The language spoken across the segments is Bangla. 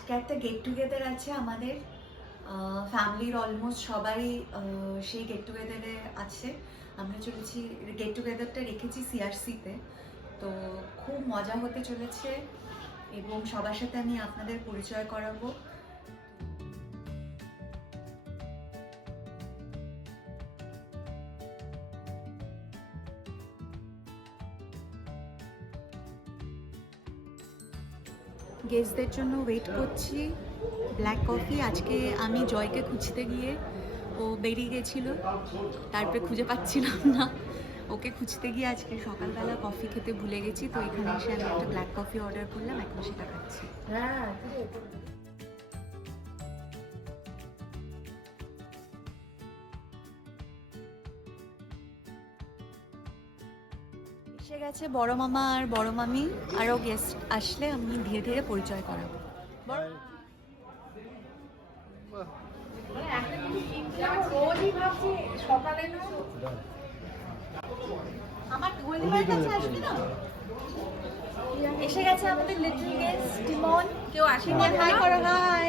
আজকে একটা গেট টুগেদার আছে আমাদের ফ্যামিলির অলমোস্ট সবাই সেই গেট টুগেদারে আছে। আমরা চলেছি গেট টুগেদারটা রেখেছি সিআরসিতে, তো খুব মজা হতে চলেছে এবং সবার সাথে আমি আপনাদের পরিচয় করাবো। গেস্টদের জন্য ওয়েট করছি। ব্ল্যাক কফি আজকে আমি জয়কে খুঁজতে গিয়ে ও বেরিয়ে গেছিল, তারপরে খুঁজে পাচ্ছিলাম না, ওকে খুঁজতে গিয়ে আজকে সকালবেলা কফি খেতে ভুলে গেছি, তো এখানে এসে আমি একটা ব্ল্যাক কফি অর্ডার করলাম, এখন সেটা খাচ্ছি। এসে গেছে বড় মামা আর বড় মামি, আরও গেস্ট আসলে আমি ধীরে ধীরে পরিচয় করাবো। এসে গেছে আমাদের লিটল গেস্ট টিমন। কেউ আসেনি, হাই করো। হাই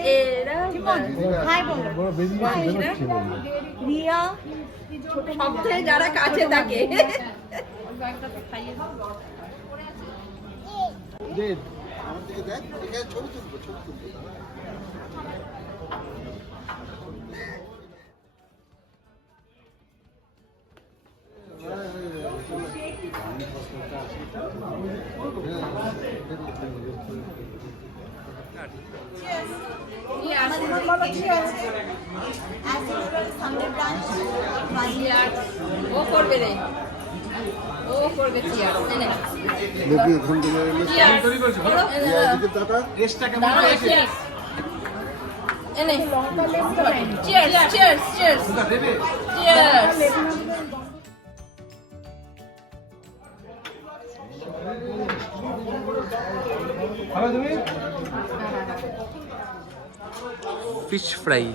টিমন, হাই বলো। রিয়া, সবথেকে যারা কাছে থাকে ও করবে রে, ও করবে চিয়ার এনে দেখি এখন এনে cheers cheers cheers cheers. Fish fry.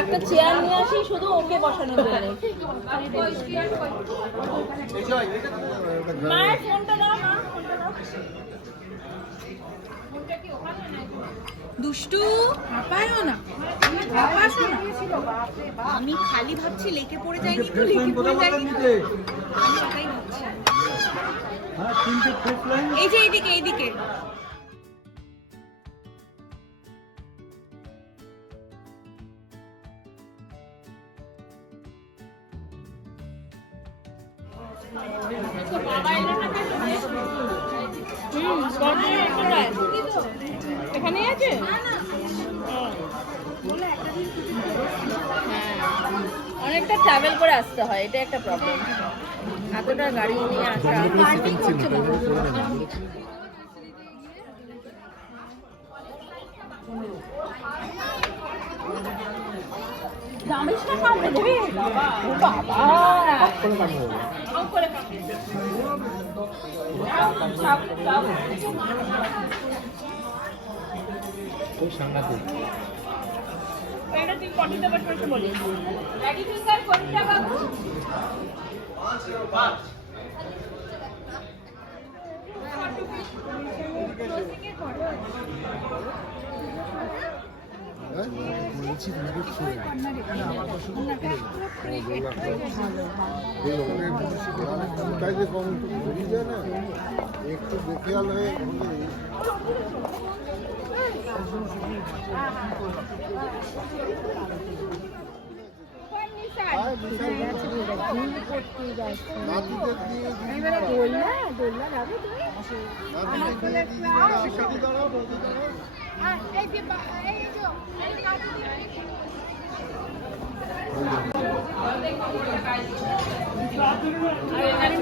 একটা চেয়ার নিয়ে আসি শুধু ওকে বসানোর জন্য। মায়ের ফোনটা দাও, মা ফোনটা দাও। দুষ্টু পাপায়ও না, আমি খালি ভাবছি লেকে পড়ে যায়নি তো, লেকে পড়ে যায়নি তো, আমি ওটাই ভাবছি। এই যে এইদিকে এইদিকে এখানে আছে। অনেকটা ট্রাভেল করে আসতে হয়, এটা একটা প্রবলেম। এতটা গাড়ি নিয়ে আসা সাংঘাতিক। এটা তুই কত টাকা করে বলিস? রেডি ফিঙ্গার কত টাকা বাবু? একটু বেখেয়াল হয়ে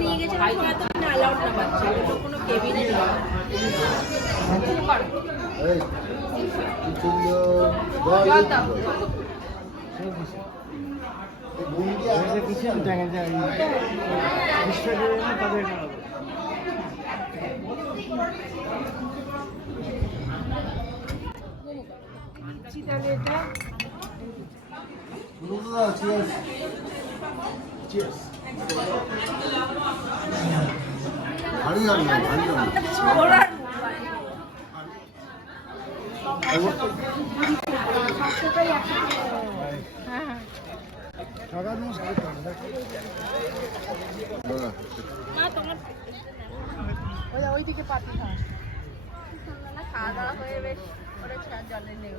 নিয়ে গেছে অ্যালাউড না পাচ্ছে, কোনো কেবিনে cheers. Cheers. হাড়ি হাড়ি হাড়ি হাড়ি ওরার না তোমার ওইদিকে পাতি খাওয়া দাওয়া হয়ে বেশ ওরা জলে নেই